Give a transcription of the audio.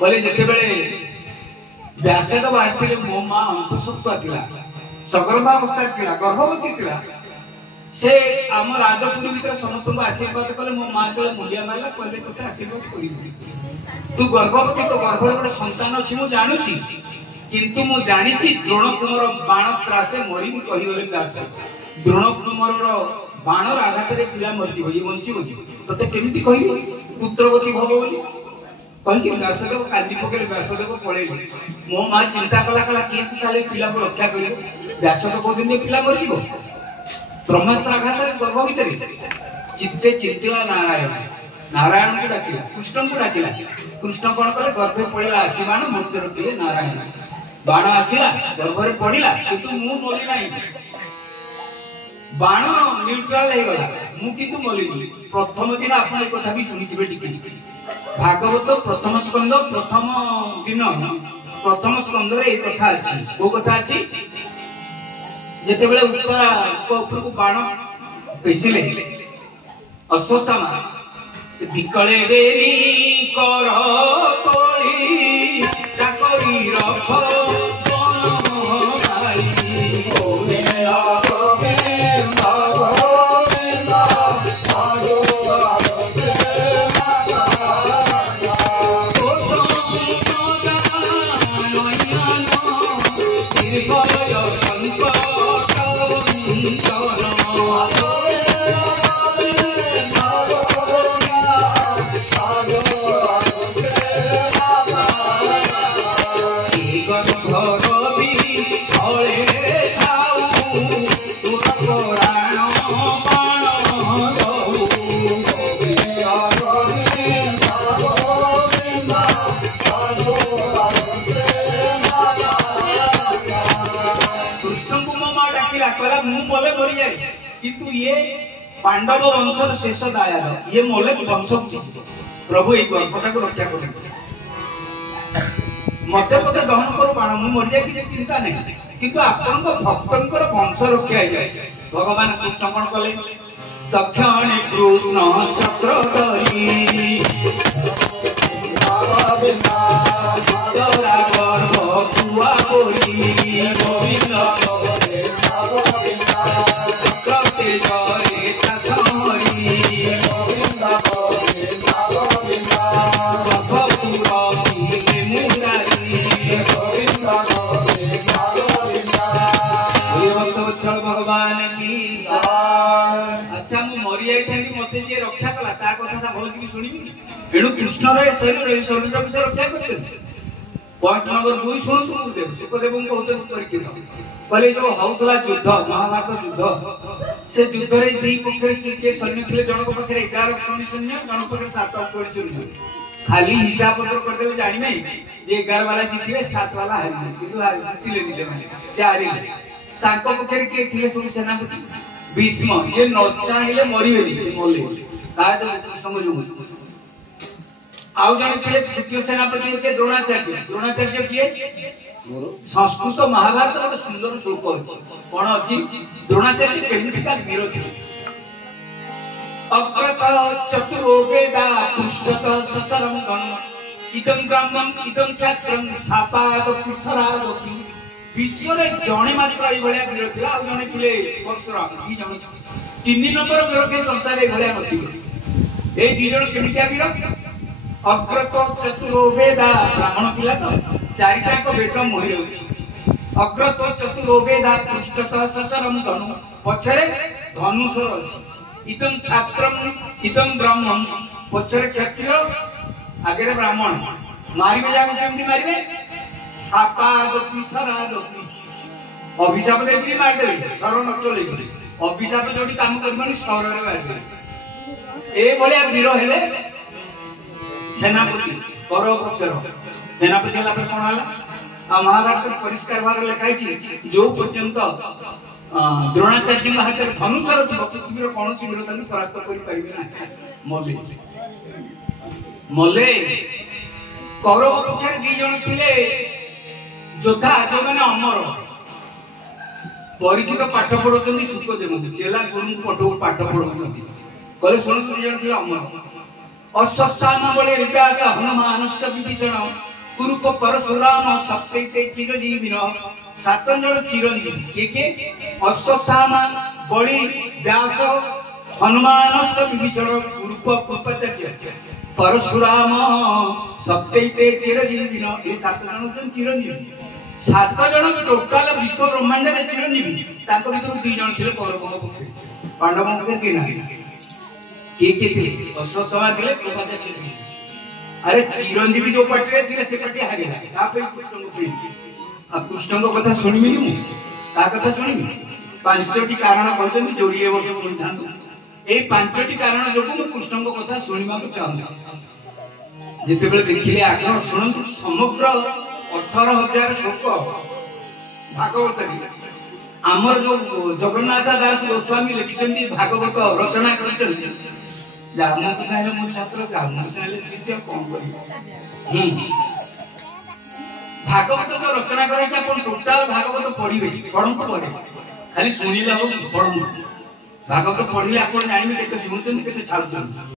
कहले जिते बेले व्यासदेव आसते मो माँ अंतसत्वा थिला सगर्भावस्था थिला गर्भवती थिला से आम राजपुरी भीतर समस्त आशीर्वाद कले मो माँ जो मुलिया मारला कहले तोते आशीर्वाद करी तू गर्भवती तो गर्भ गोटे संतान अच्छी मु जानूची किंतु मु जानी द्रोण कुमार बाण त्रासे मरी कहीगले व्यास द्रोण कुमार बाण आघात मरजी ये बंची तोते केमती कह पुत्रवती भव बोली कहीं व्यासदेव कांदी पकड़े व्यासदेव पड़े मो माँ चिंता कला कला किए से पिला को रक्षा कर व्यासदेव कहते पिला मरज ब्रह्मास्त्र आघात गर्भ भर चित्ते चिंतिला नारायण नारायण को डाकिला कृष्ण को डाकिला कृष्ण कौन करे गर्भे पड़ा आसी बाण मृत्यु रखिले नारायण बाण आसला गर्भरे पड़ा किंतु मु मरी ना बाण न्यूट्राल हो गला मु किंतु मरिनी प्रथम दिन आपन एक कथा भी सुनिथिबे टिके भागवत प्रथम स्कंद प्रथम दिन प्रथम स्कंद रे एक कथा अछि को कथा अछि जेते बेले उत्तर को बाण पेसिले अश्वत्थामा से बिकले देरी कर कोई चाकरी रख किंतु ये पांडव वंशर शेष दायाद ये मोले वंश प्रभु एक गर्भटा को रक्षा कर मत पते दहन कर बाण मु मर जाए कि चिंता नहीं किंतु आपन भक्तंकर वंश रक्षा हो जाए भगवान कृष्ण कौन कले दक्षिण कृष्ण चक्र भगवान की अच्छा मु मरी जाई मते जे रक्षा कला ता कथा भल कि सुनी एणु कृष्ण रे शरीर शरीर से रक्षा करते पॉइंट नंबर 2 सुन सुखदेव सुखदेव को होते परीक्षित कहले जो हौतला युद्ध महाभारत युद्ध से युद्ध रे दी पक्षर के सैन्य थे जन को पक्षर 11 कोणी सैन्य जन पक्षर 7 कोणी सैन्य खाली हिसाब पत्र करते जानि नहीं जे 11 वाला जीतिले 7 वाला हारि किंतु जीतिले नि से चारि ताको पक्षर के थे सब सेनापति भीष्म जे न चाहिले मरिबेनी से मोले का कृष्ण जो आउ जन थे द्वितीय सेनापति के द्रोणाचार्य किए संस्कृत महाभारत गोटे सुंदर श्लोक अच्छी कौन अच्छी द्रोणाचार्य केमिका वीर थे अग्रत चतुरो वेदा पृष्ठत ससरं गण इदं ग्रामं इदं क्षत्रं सापादपि सरादपि विश्व रे जणे मात्र ए भलिया वीर थिला आ जणे थिले परशुराम दी जण 3 नंबर वीर के संसार ए भलिया नथिले ए दी जण केमिका वीर अग्रत चतुरो वेदा ब्राह्मण पिला तो चारिटा को वेद मोहि रहउछि अग्रत चतुरो वेदा पृष्ठत ससरं धनु पछरे धनुष रहउछि इदं छात्रम इदं ब्राह्मण पछरे क्षत्रिय आगे ब्राह्मण मारिबे जाको केमति मारिबे सापादपि सरादपि अभिशाप देबी मार देबे शरण चले अभिशाप जोडी काम करबनी शरण रे मारिबे ए भलिया वीर हेले सेनापति कौरव पक्षर सेनापति हला पर कोन हला आ महाभारत परिष्कार भाग लिखाई छी जो पर्यंत द्रोणाचार्य हाथ धनुष रथ पृथ्वीर कौन सी वीर ताकि परास्त करि परिबे ना मले मले कौरव पक्षर दी जण थिले योद्धा जो माने अमर परीक्षित पाठ पढौछन्ती सुखदेव चेला गुरु पटो पाठ पढौछन्ती कहले सुन सुन जण थिले अमर अश्वत्थामा बले व्यास हनुमानश्च विभीषण कुरुप परशुराम सप्तैते चिरजीविन 7 जन चिरंजीवी के अश्वत्थामा बलि व्यास हनुमानश्च विभीषण कुरुप कृपाचार्य परशुराम सप्तैते चिरजीविन ये 7 जन चिरंजीवी 7 जन टोटाल विश्व ब्रह्मांड में चिरंजीवी ताको भीतर 2 जन थे कौरवों पक्षे पांडवों पक्षे के नहीं के थे अश्वत्थामा थे कृपाचार्य थे अरे चिरंजीवी जो पटे थे से पटे हागे का पे कृष्ण को कथा सुनिबि मु का कथा सुनिबि 5टी कारण कहते जोड़िए वर्ष बोलथान ए 5टी कारण जो मु कृष्ण को कथा सुनिबा को चाहूँ जिते बेले देखिले आग्रह सुनंतु समग्र 18,000 श्लोक भागवत आमर जो जगन्नाथ दास गोस्वामी लिखिଛନ୍ତି भागवत रचना करଛନ୍ତି जानत चाहे मो छात्र जानत चाहे शिष्य कौन करी भागवत जो रचना करे कि अपन टोटल भागवत पढ़िबे पढ़ंतु पढ़े खाली सुनिला हो पढ़ंतु भागवत पढ़िले अपन जानिबे केते सुनुछन केते छाड़ुछन।